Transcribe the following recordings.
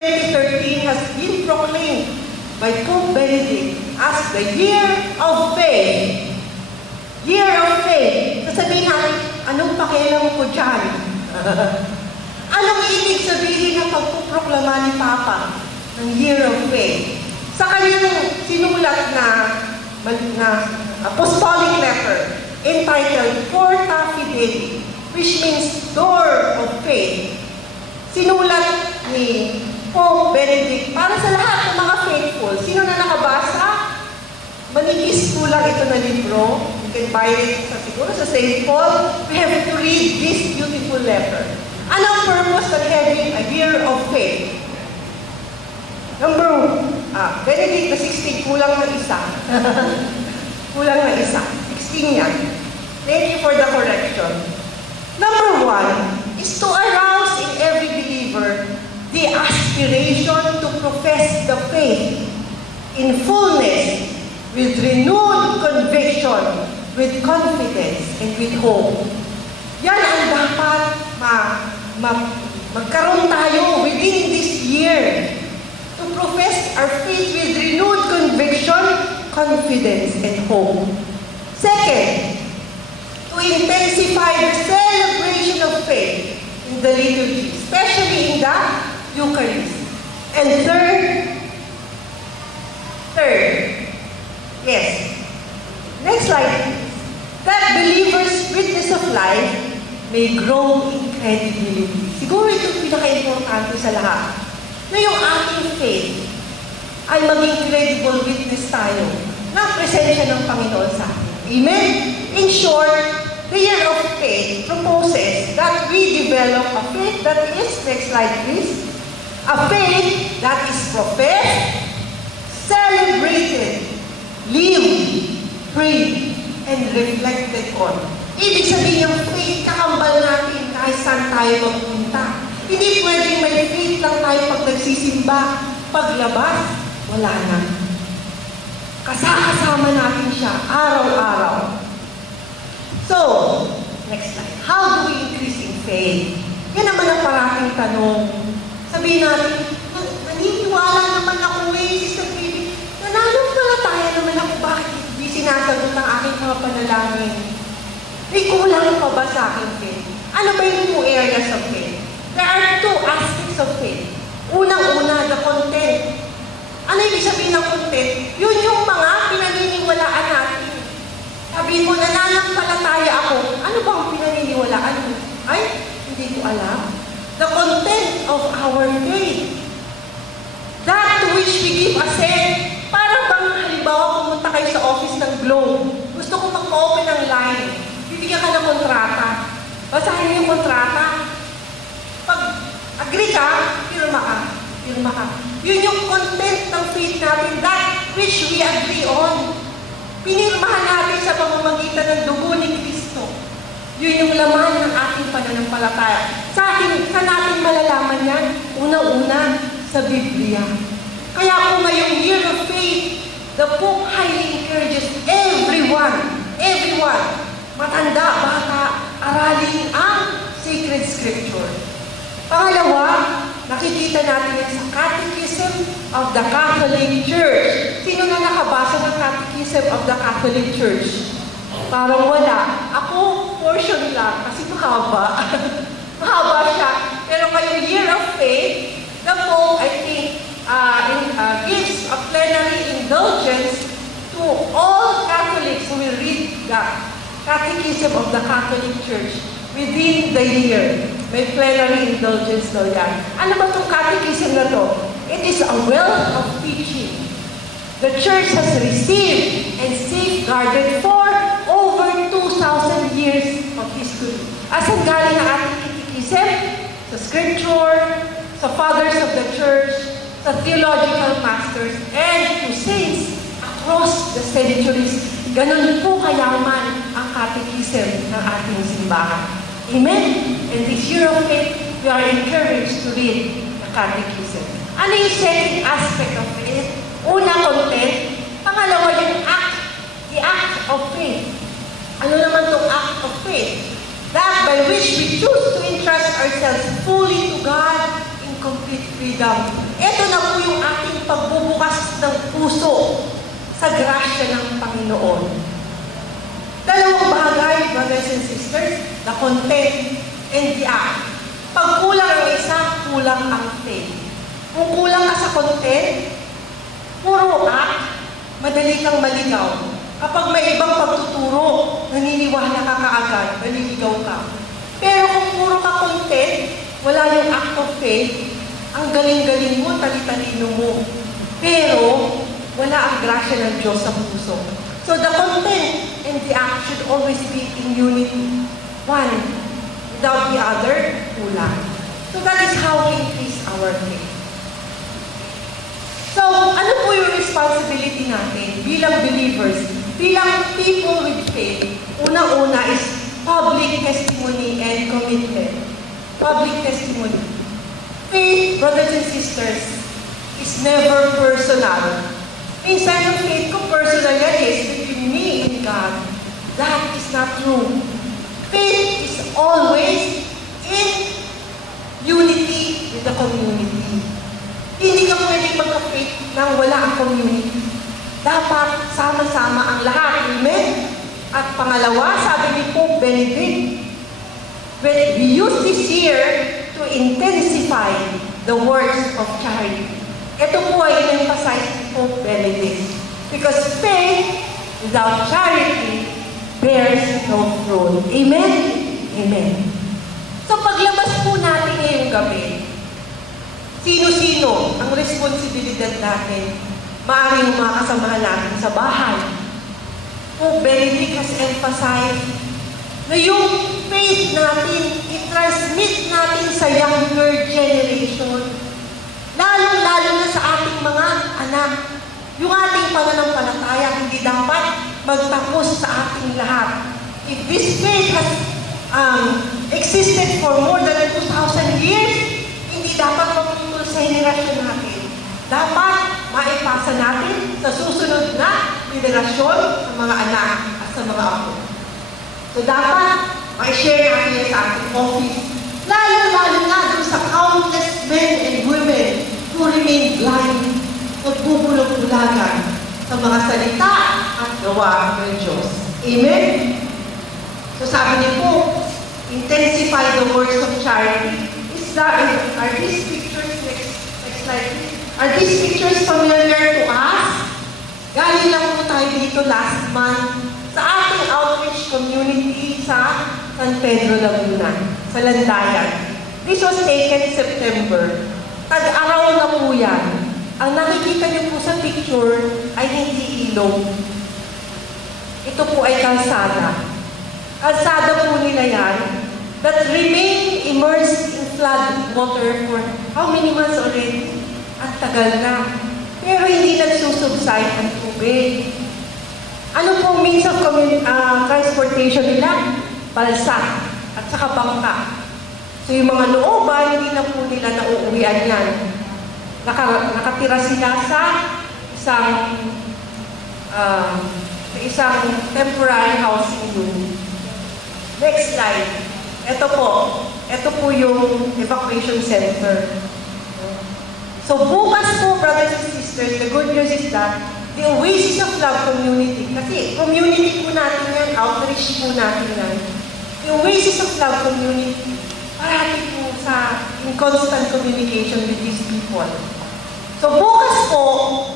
2013 has been proclaimed by Pope Benedict as the Year of Faith. Year of Faith. Sasabihin natin, anong pakialam ko dyan? Anong ibig sabihin ng pagpuproklama ni Papa ng Year of Faith? Sa kanyang sinulat na apostolic letter entitled Porta Fidei, which means door of faith, sinulat ni Pope Benedict para sa lahat ng mga faithful. Sino na nakabasa? Manipis po lang ito na libro. You can buy it siguro sa St. Paul. We have to read this beautiful letter. Anong purpose of having a year of faith? Benedict XVI, kulang na isa. Kulang na isa. 16 yan. Thank you for the correction. Number 1 is to arouse in every believer the aspiration to profess the faith in fullness, with renewed conviction, with confidence, and with hope. Yan ang dapat magkaroon tayo within this year. To profess our faith with renewed conviction, confidence, and hope. Second, to intensify the celebration of faith in the liturgy, especially in the Eucharist. And third, yes, next slide, that believers' witness of life may grow in credibility. Siguro ito pinaka-importante sa lahat, na yung ating faith ay maging credible witness tayo ng presensya ng Panginoon sa atin. Amen? In short, the Year of Faith proposes that we develop a faith that is, next slide please, a faith that is professed, celebrated, lived, prayed, and reflected on. Ibig sabihin yung faith, kakambal natin kahit saan tayo magpunta. Hindi pwedeng may faith lang tayo pag nagsisimba, paglabas, wala na. Kasama natin siya araw-araw. So, next slide. How do we increase in faith? Yan naman ang parating tanong. Sabihin natin, naniniwala naman ako Sister Baby. Nananampalataya naman ako, bakit hindi sinasagot ang aking mga panalangin? May kulang pa ba sa aking faith? Ano ba yung 2 areas of faith? There are 2 aspects of faith. Unang-una, the content. Ano ibig sabihin ng content? Yun yung mga pinaniniwalaan natin. Sabi mo, nananampalataya ako. Ano ba ang pinaniniwalaan mo? Ay, hindi ko alam. The content of our faith. That to which we give assent. Para bang halimbawa pumunta kayo sa office ng Globe. Gusto ko mag-open ng line. Bibigyan ka ng kontrata. Basahin mo yung kontrata. Pag agree ka, pirma ka. Pirma ka. Yun yung content ng faith natin. That which we agree on. Pinirmahan natin sa pamamagitan ng dugo ni Kristo. Yun yung laman ng ating pananampalataya. Sa natin malalaman yan, una-una sa Biblia. Kaya po ngayong Year of Faith, the Pope highly encourages everyone, matanda, bata, aralin ang sacred scripture. Pangalawa, nakikita natin yan sa Catechism of the Catholic Church. Sino na nakabasa ng Catechism of the Catholic Church? Parang wala. Ako, portion lang, kasi mahaba. Mahaba siya. Pero ngayong Year of Faith, the Pope, I think, gives a plenary indulgence to all Catholics who will read the Catechism of the Catholic Church within the year. May plenary indulgence daw yan. Ano ba itong catechism na to? It is a wealth of teaching. The Church has received and safeguarded for over 2,000 years of history. Asan galing ang ating catechism? Sa Scripture, sa Fathers of the Church, sa Theological Masters, and to saints across the centuries. Ganun po kayaman ang catechism ng ating simbahan. Amen? And this Year of Faith, we are encouraged to read the Catechism. Ano yung second aspect of faith? Una, content. Pangalawa, yung act. The act of faith. Ano naman itong act of faith? That by which we choose to entrust ourselves fully to God in complete freedom. Ito na po yung ating pagbubukas ng puso sa grasya ng Panginoon. Dalawang bagay, brothers and sisters, the content and the act. Pag kulang ang isa, kulang ang faith. Kung kulang ka sa content, puro act, madali kang maligaw. Kapag may ibang pagtuturo, naniniwala ka kaagad, naliligaw ka. Pero kung puro ka content, wala yung act of faith, ang galing-galing mo, tali-talino mo. Pero, wala ang grasya ng Diyos sa puso. So the content and the act should always be in unity. One, without the other, kulang. So that is how we increase our faith. So, ano po yung responsibility natin bilang believers, bilang people with faith? Unang-una is public testimony and commitment. Public testimony. Faith, brothers and sisters, is never personal. Minsan yung faith ko personal yan is between me and God. That is not true. Faith is always in unity with the community. Hindi ka pwedeng magka-faith nang wala ang community. Dapat sama-sama ang lahat. Amen? At pangalawa, sabi ni Pope Benedict, we use this year to intensify the works of charity. Ito po ay in-emphasize ni Pope Benedict. Because faith without charity bears no fruit. Amen? Amen. So paglabas po natin ngayong gabi, sino-sino ang responsibilidad natin? Maaaring mga kasamahan natin sa bahay. Pope Benedict has emphasized na yung faith natin, i-transmit natin sa younger generation. Lalo-lalo na sa ating mga anak. Yung ating pananampalataya, hindi dapat magtapos sa ating lahat. If this faith has existed for more than 2,000 years, hindi dapat maputol sa henerasyon natin. Dapat maipasa natin sa susunod na henerasyon sa mga anak at sa mga apo. So dapat ma-share natin sa ating office. Lalo-lalo na doon sa countless men and women who remain blind, nagbubulog-bulagan sa mga salita at gawa ng Diyos. Amen? So sabi niyo po, intensify the works of charity. Are these pictures, next slide, are these pictures familiar to us? Galing lang po tayo dito last month sa ating outreach community sa San Pedro, Laguna, sa Landayan. This was taken September. Tag-araw na po yan. Ang nakikita niyo po sa picture ay hindi ilog. Ito po ay kalsada. Kalsada po nila yan that remain immersed in flood water for how many months already? Ang tagal na. Pero hindi nagsusubside ang tubig. Ano pong means of transportation nila? Balsa at saka bangka. So yung mga looban, hindi na po nila nauuwian yan. Nakatira sila sa isang temporary housing unit. Next slide. Ito po yung evacuation center. So bukas po, brothers and sisters, the good news is that the Oasis of Love community, kasi community po natin yan, outreach po natin yan. The Oasis of Love community, parati po in constant communication with these people. So bukas po,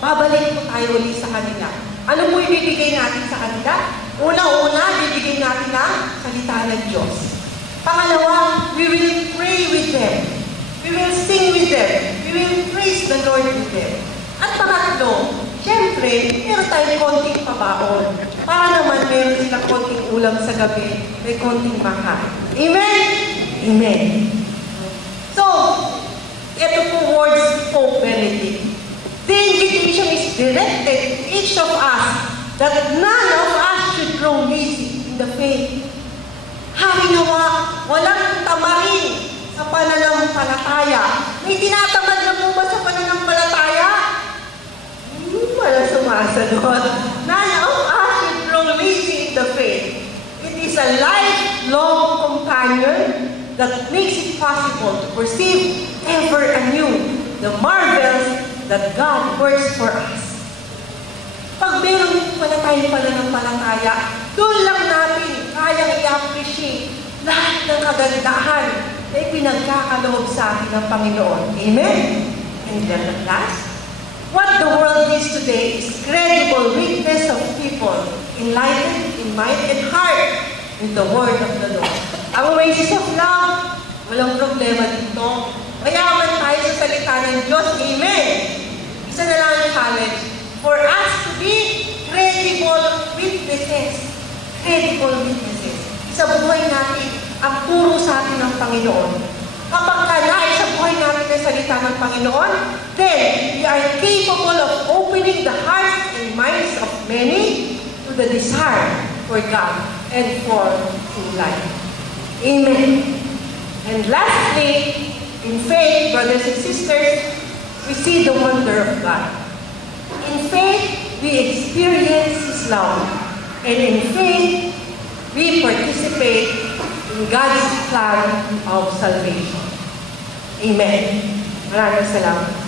babalik po tayo ulit sa kanila. Ano po ibibigay natin sa kanila? Una-una, bibigay natin ang salita ng Diyos. Pangalawa, we will pray with them. We will sing with them. We will praise the Lord with them. At pangatlo, siyempre, meron tayong konting pabaon. Para naman meron silang konting ulam sa gabi, may konting makain. Amen? Amen. So, ito po words Pope Benedict. The invitation is directed to each of us that none of us should grow lazy in the faith. Harinawa, walang tamarin sa pananampalataya. May tinatamad na po ba sa pananampalataya? Wala sumasagot. None of us should grow lazy in the faith. It is a lifelong companion that makes it possible to perceive ever anew the marvels that God works for us. Pag meron pala tayong pananampalataya, doon lang natin kayang i-appreciate lahat ng kagandahan na ipinagkakaloob sa atin ng Panginoon. Amen? And then at last, what the world needs today is credible witness of people enlightened in mind and heart with the word of the Lord. Ang oasis of love, walang problema dito. Mayaman tayo sa salita ng Diyos. Amen? Isa na lang ang challenge. For us to be credible witnesses. Credible witnesses. Sa buhay natin, ang turo sa atin ng Panginoon. Kapag nais sa buhay natin ang salita ng Panginoon, then we are capable of opening the hearts and minds of many to the desire for God and for true life. Amen. And lastly, in faith, brothers and sisters, we see the wonder of God. In faith, we experience His love. And in faith, we participate in God's plan of salvation. Amen. Maraming salamat.